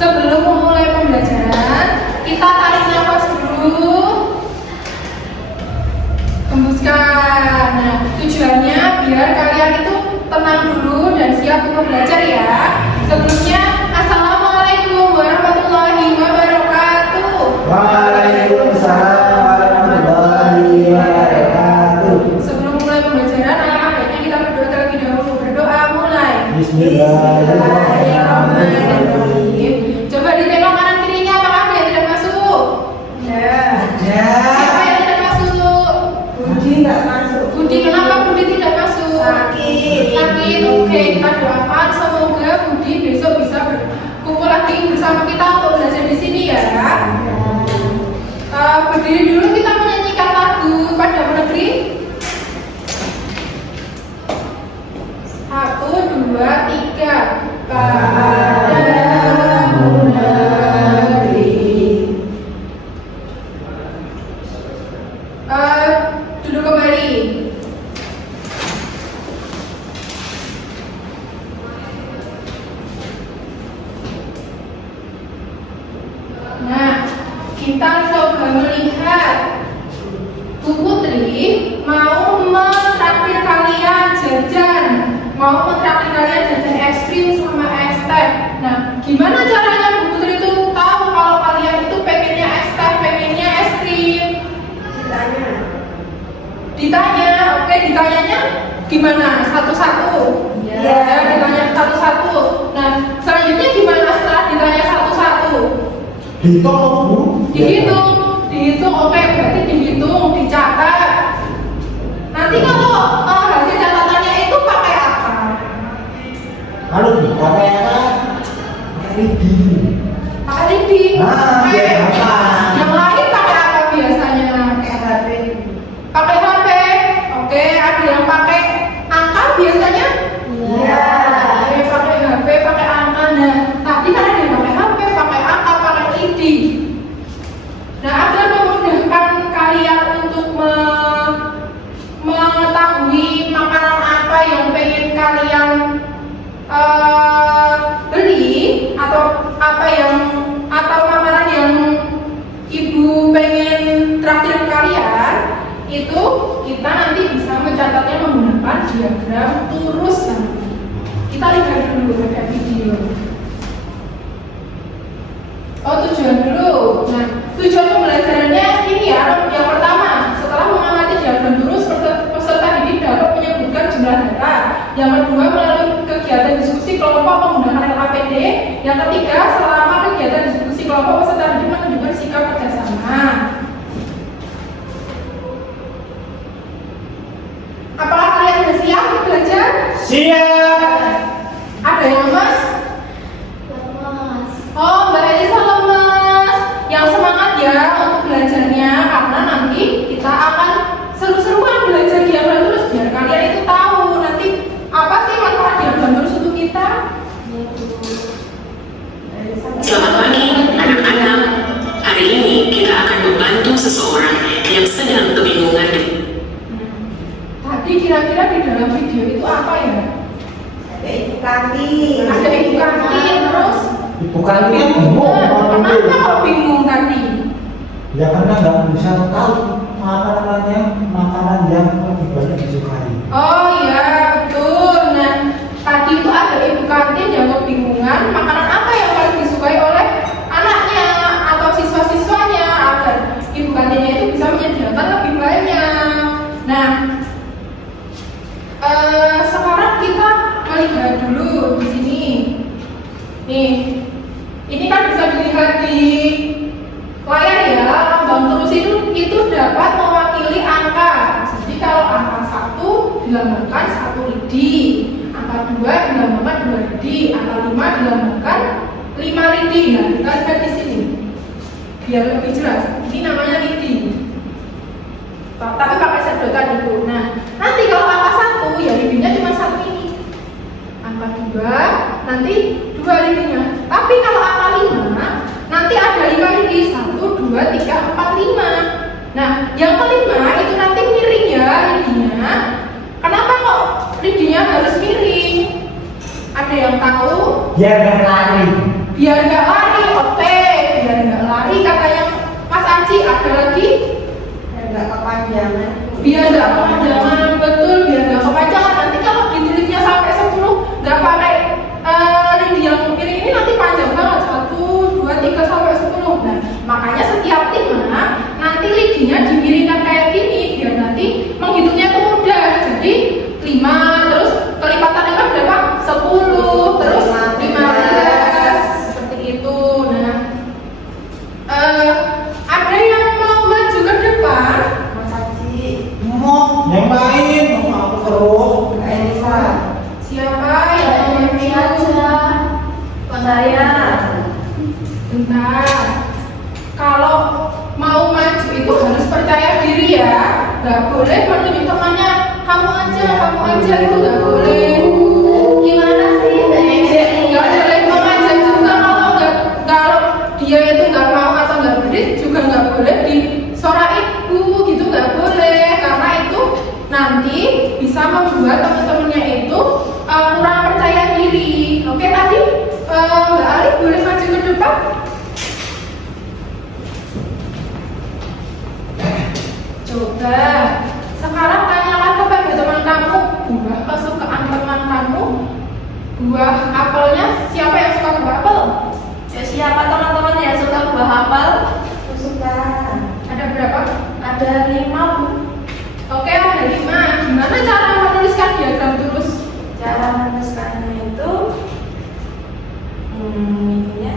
Sebelum memulai pembelajaran, kita tarik nafas dulu. Hembuskan. Nah, tujuannya biar kalian itu tenang dulu dan siap untuk belajar ya. Sebelumnya, Assalamualaikum warahmatullahi wabarakatuh. Waalaikumsalam warahmatullahi wabarakatuh. Sebelum mulai pembelajaran, alangkah baiknya kita berdoa terlebih dahulu. Berdoa mulai. Bismillahirrahmanirrahim. Coba ditengok kanan kirinya, apakah ada yang tidak masuk? Siapa yang tidak masuk? Budi nggak masuk. Budi, kenapa Budi tidak masuk? Sakit. Oke, kita doakan semoga Budi besok bisa berkumpul lagi bersama kita untuk belajar di sini ya. Berdiri dulu, kita menyanyikan lagu Padamu Negeri. 1, 2, 3. Padamu negeri. Duduk kembali. Nah, kita coba melihat Bu Putri mau mentraktir kalian jajan, mau mentraktir kalian jajan es krim sama es teh. Nah, gimana caranya Bu Putri itu tahu kalau kalian itu pengennya es teh, pengennya es krim? Ditanya, oke, ditanyanya gimana? Satu-satu. Iya. Ya, ditanya satu-satu. Nah, selanjutnya gimana setelah ditanya satu-satu? Dihitung, Bu. Dihitung, oke, berarti dihitung, dicatat. Nanti kalau hasil catatannya itu pakai apa? Kalau pakai apa? Pakai lidi. Pakai lidi. Nah, Oke. biar apa? Yang lain pakai apa biasanya? Pakai HP. Oke, ada yang pakai angka biasanya? Iya. Oke, pakai HP, pakai angka. Nah, tadi kan ada yang pakai HP, pakai angka, pakai lidi. Nah, agar memudahkan kalian untuk mengetahui makanan apa yang pengen kalian beli atau makanan yang ibu pengen traktir kalian, itu kita nanti bisa mencatatnya menggunakan diagram lurus. Kita lihat dulu ada video. Tujuan dulu. Nah, tujuan pembelajarannya ini ya. Yang pertama, setelah mengamati diagram lurus, peserta didik dapat menyebutkan jumlah data. Yang kedua, melalui kegiatan diskusi kelompok menggunakan LKPD. Yang ketiga, selama kegiatan diskusi kelompok, peserta didik menunjukkan sikap kerjasama. Apakah kalian sudah siap untuk belajar? Siap. Ada yang lemas? Oh, Mbak Elisa lemas. Yang semangat ya untuk belajarnya, karena nanti kita akan seru-seruan belajar diagram lurus biar kalian itu tahu nanti apa sih manfaat diagram lurus untuk kita. Selamat pagi anak-anak. Hari ini kita akan membantu seseorang yang sedang kebingungan. Tadi kira-kira di dalam video itu apa ya? Ada ibu kantin. Ada ibu kantin, terus Bukan bingung, kenapa kok bingung tadi? ya karena nggak bisa tahu makanan yang lebih banyak disukai. Oh iya, betul. Nah, tadi itu ada ibu kantin yang kebingungan makanan apa yang paling disukai oleh anaknya atau siswa-siswanya agar ibu kantinnya itu bisa menyediakan lebih banyak. Nah, sekarang kita melihat dulu di sini. Nih, ini kan bisa dilihat di layar ya. Lambang terus itu dapat mewakili angka. Jadi kalau angka 1 dilambangkan 1 lidi, angka 2 dilambangkan 2 lidi, angka 5 dilambangkan 5 lidi. Nah, kita lihat di sini biar lebih jelas. Ini namanya lidi. Tapi pakai sedotan itu. Nah, nanti kalau angka 1 ya lidinya cuma 1 ini. Angka 2 nanti 2 lidinya. Tapi kalau angka 5 nanti ada 5 lidi. 1, 2, 3, 4, 5. Nah, yang kelima itu nanti miring ya lidinya. Kenapa kok lidinya harus miring? Ada yang tahu? Biar nggak lari. Biar nggak lari. Ci, ada lagi? Yang nggak kepanjangan. Biar nggak kepanjangan, betul, biar nggak kepanjangan. Nanti kalau ditulisnya sampai 10, nggak pakai lidi yang miring ini nanti panjang banget, 1, 2, 3 sampai 10. Nah, makanya setiap timah nanti lidinya dimiringkan kayak gini, biar nanti menghitungnya itu mudah. Jadi 5, terus kelipatannya kan berapa? 10, terus 15, seperti itu. Nah, ada yang mau maju ke depan? Mas Haji, Mau yang main, mau aku terus. Kak Elisa, Siapa yang mau maju? saya. Bentar. Kalau mau maju itu harus percaya diri ya. Gak boleh menunjuk temannya. Kamu aja itu gak boleh. Gimana sih? Gak boleh mengajak juga kalau dia itu gak mau atau gak berani juga gak boleh disorain gitu, gak boleh, karena itu nanti bisa membuat teman-temannya itu kurang percaya diri. Oke, tadi Mbak Ali boleh maju ke depan. Coba sekarang tanyakan kepada teman kamu, buah kesukaan teman kamu, buah apelnya, siapa yang suka buah apel? Ya, siapa teman-teman yang suka buah apel? Aku suka. Ada berapa? Ada 5, Bu. Oke, ada 5. Gimana cara menuliskan diagram lurus? Cara menuliskannya itu ininya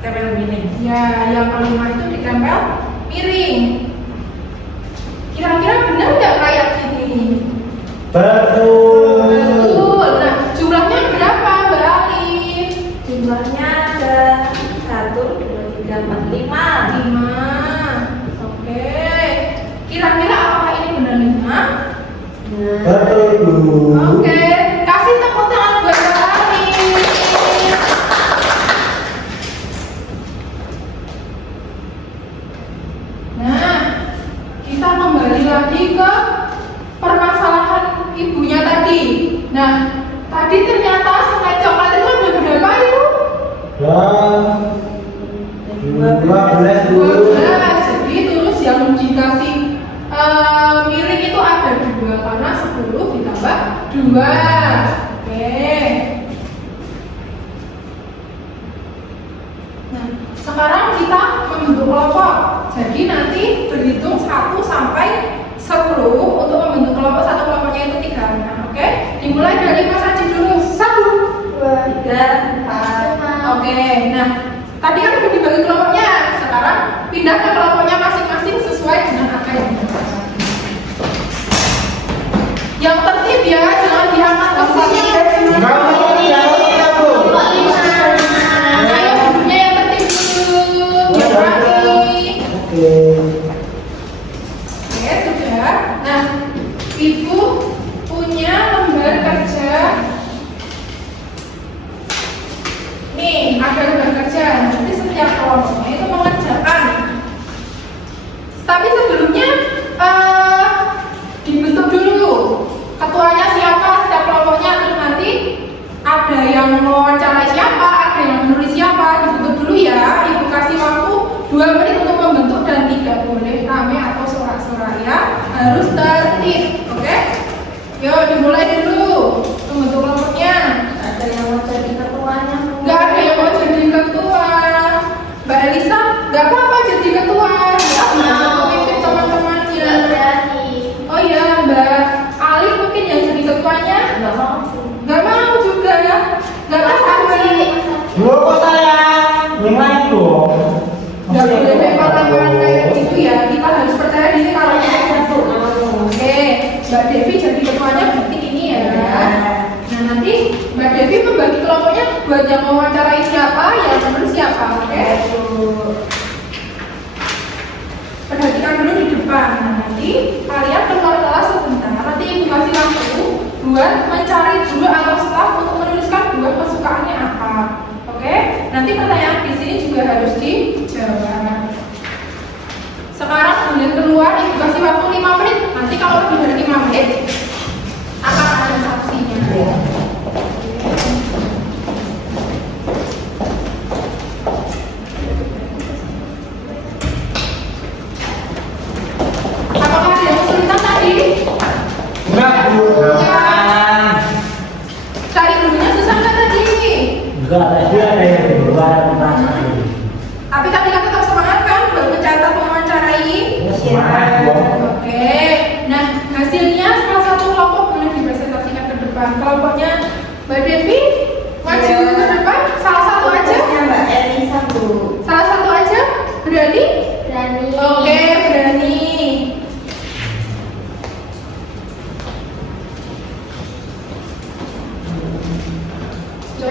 tempel miring. Ya, yang kelima itu ditempel miring. Kira-kira benar nggak kayak gini? Betul. Betul. Nah, jumlahnya berapa, Mbak Ali? Jumlahnya ada 1, 2, 3, 4, 5. 5. Oke. Kira-kira apakah ini benar 5? Betul, Bu. Oke. Kasih tepuk tangan buat Mbak Ali. Nah, kita kembali lagi ke permasalahan ibunya tadi. Nah, tadi ternyata selai coklat itu ada berapa, Ibu? Dan 12 dulu. 12. Jadi terus yang dikasih miring itu ada 2 karena 10 ditambah 2. Oke. Nah, sekarang kita membentuk kelompok. Jadi nanti berhitung 1 sampai 10 untuk membentuk kelompok. Satu kelompoknya itu 3 anak. Oke? Dimulai dari Mas Haji dulu. 1, 2, 3, 4. Oke, nah tadi kan udah dibagi kelompoknya. Sekarang pindah ke kelompoknya masing-masing sesuai dengan apa yang didapat. Yang tertib ya, jangan dihangat posisinya. Enggak mau ya, Bu. Ayo duduknya yang tertib dulu. Yang rapi. Oke. Oke, sudah. Nah, Ibu punya lembar kerja. Nih, ada lembar kerja. Nanti setiap kelompoknya itu mengerjakan. Tapi sebelumnya dibentuk dulu. Ketuanya siapa, setiap kelompoknya, terus nanti ada yang mewawancarai siapa, ada yang menulis siapa, dibentuk dulu ya. Ibu kasih waktu 2 menit untuk membentuk dan tidak boleh rame atau sorak-sorak ya. Harus tertib, oke? Yuk dimulai dulu membentuk kelompoknya. Ada yang mau jadi ketuanya, Bu. Nggak ada yang mau jadi ketua. Mbak Elisa nggak apa-apa jadi ketua. Nggak mau memimpin teman-temannya. Nggak berani. Oh iya, Mbak Ali mungkin yang jadi ketuanya. Nggak mau, Bu. Nggak mau juga ya. Nggak apa-apa. Loh, kok saya? Yang lain dong. Nggak boleh lempar tangan kayak gitu ya. Kita harus percaya diri kalau kita satu. Oke, Mbak Devi jadi ketuanya berarti ini ya. Nah nanti Mbak Devi membagi kelompoknya buat yang mewawancarai siapa, yang menulis siapa. Oke. Perhatikan dulu di depan. Nah, nanti kalian keluar kelas sebentar. Nanti ibu kasih waktu buat mencari dulu atau staff untuk menuliskan buah kesukaannya apa. Oke? Nanti pertanyaan di sini juga harus dijawab. Sekarang boleh keluar, ibu kasih waktu 5 menit. Nanti kalau lebih dari 5 menit akan ada sanksinya. Enggak, tadi ada yang di luar merasa. Tapi kita tetap semangat kan buat mencatat mewawancarai. Ya, semangat dong. Oke, nah hasilnya salah satu kelompok boleh dipresentasikan ke depan. Kelompoknya Mbak Devi maju ke depan. Salah satu aja. Mbak Elisa, Bu. Salah satu aja. Berani? Berani. Oke, berani.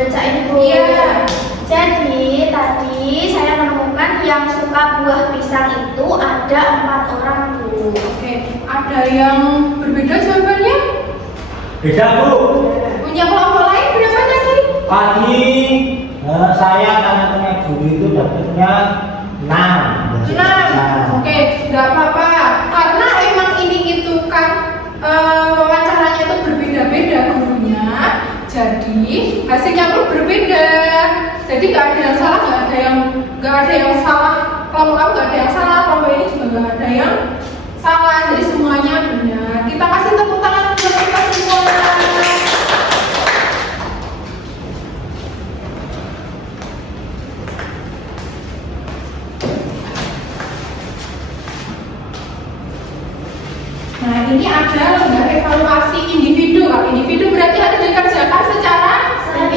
Baca ini, Bu. Iya. Jadi tadi saya menemukan yang suka buah pisang itu ada 4 orang, Bu. Oke, ada yang berbeda jawabannya? Beda Bu. Punya kelompok lain berapa tadi? Pagi saya teman-teman guru itu dapatnya 6. 6. Oke, nggak apa-apa. Karena emang ini itu kan wawancaranya itu berbeda-beda gurunya. Jadi hasilnya pun berbeda. Jadi nggak ada yang salah, nggak ada yang salah. Kelompok kamu nggak ada yang salah, kelompok ini juga nggak ada yang salah. Jadi semuanya benar. Kita kasih tepuk tangan untuk kita semua. Nah, ini ada lembar evaluasi individu. Kalau individu berarti harus dikerjakan secara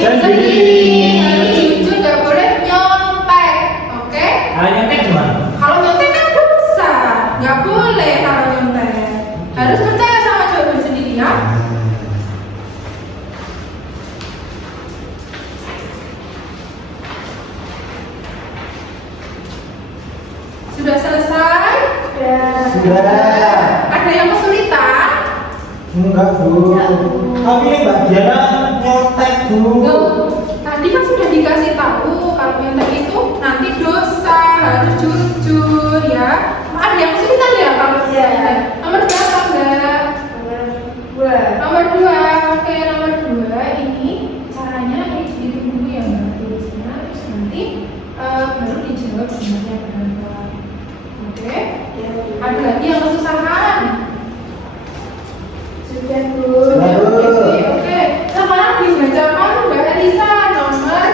Sendiri. Jujur nggak boleh nyontek, oke? Nyontek gimana? Kalau nyontek kan dosa, nggak boleh kalau nyontek. Harus percaya sama jawaban sendiri ya. Sudah selesai? Sudah. Ada yang kesulitan? Enggak Bu. Tapi Mbak Diana nyontek Bu. Loh, tadi kan sudah dikasih tahu kalau nyontek itu nanti dosa, harus jujur ya. Ada yang kesulitan ya kalau Iya. Nomor berapa Mbak? Dua. Nomor 2. Oke, nomor 2 ini caranya dihitung dulu ya Mbak tulisnya, terus nanti baru dijawab sebenarnya berapa. Oke. Ada lagi yang kesusahan? Sudah, Bu. Oke. Sekarang dibacakan Mbak Elisa nomor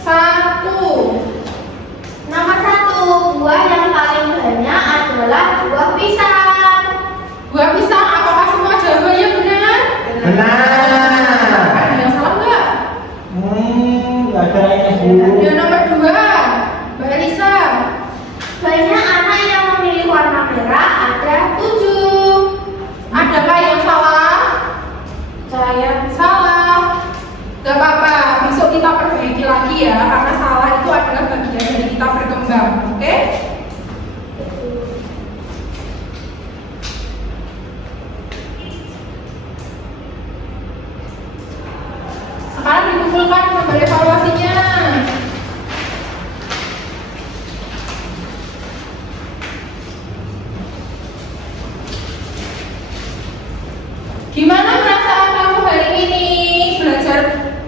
1. Nomor 1, buah yang paling banyak adalah buah pisang. Buah pisang, apakah semua jawabannya benar? Benar. Ada yang salah nggak? Nggak ada ini Bu. Yang nomor 2, Mbak Elisa. Banyak anak yang memilih warna merah, ada 7. Adakah yang salah? Saya Salah. Gak apa-apa, besok kita perbaiki lagi ya, karena salah itu adalah bagian dari kita berkembang, oke? Sekarang dikumpulkan nomor evaluasinya. Gimana perasaan kamu hari ini belajar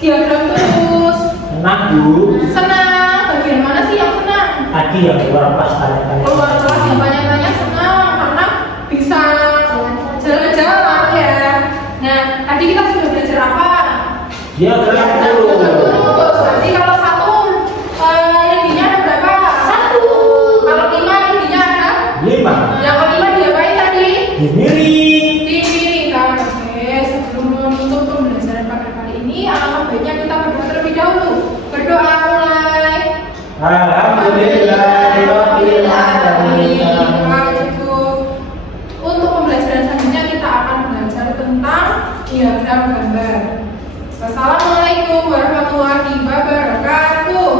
diagram terus? Senang Bu. Senang. Bagian mana sih yang senang? Tadi yang keluar pas tanya-tanya. Keluar kelas yang banyak-banyak senang karena bisa jalan-jalan ya. Nah, tadi kita sudah belajar apa? Dia gerak dulu. Terus, nanti kalau 1 lindinya ada berapa? 1. Kalau 5 lindinya ada? 5. Yang kelima diapain tadi? Dimiring. Dimiringkan. Oke, sebelum menutup pembelajaran pada kali ini, alangkah baiknya kita berdoa terlebih dahulu. Berdoa mulai. Alhamdulillahirabbil alamin. Untuk pembelajaran selanjutnya kita akan belajar tentang diagram gambar. Wassalamualaikum warahmatullahi wabarakatuh.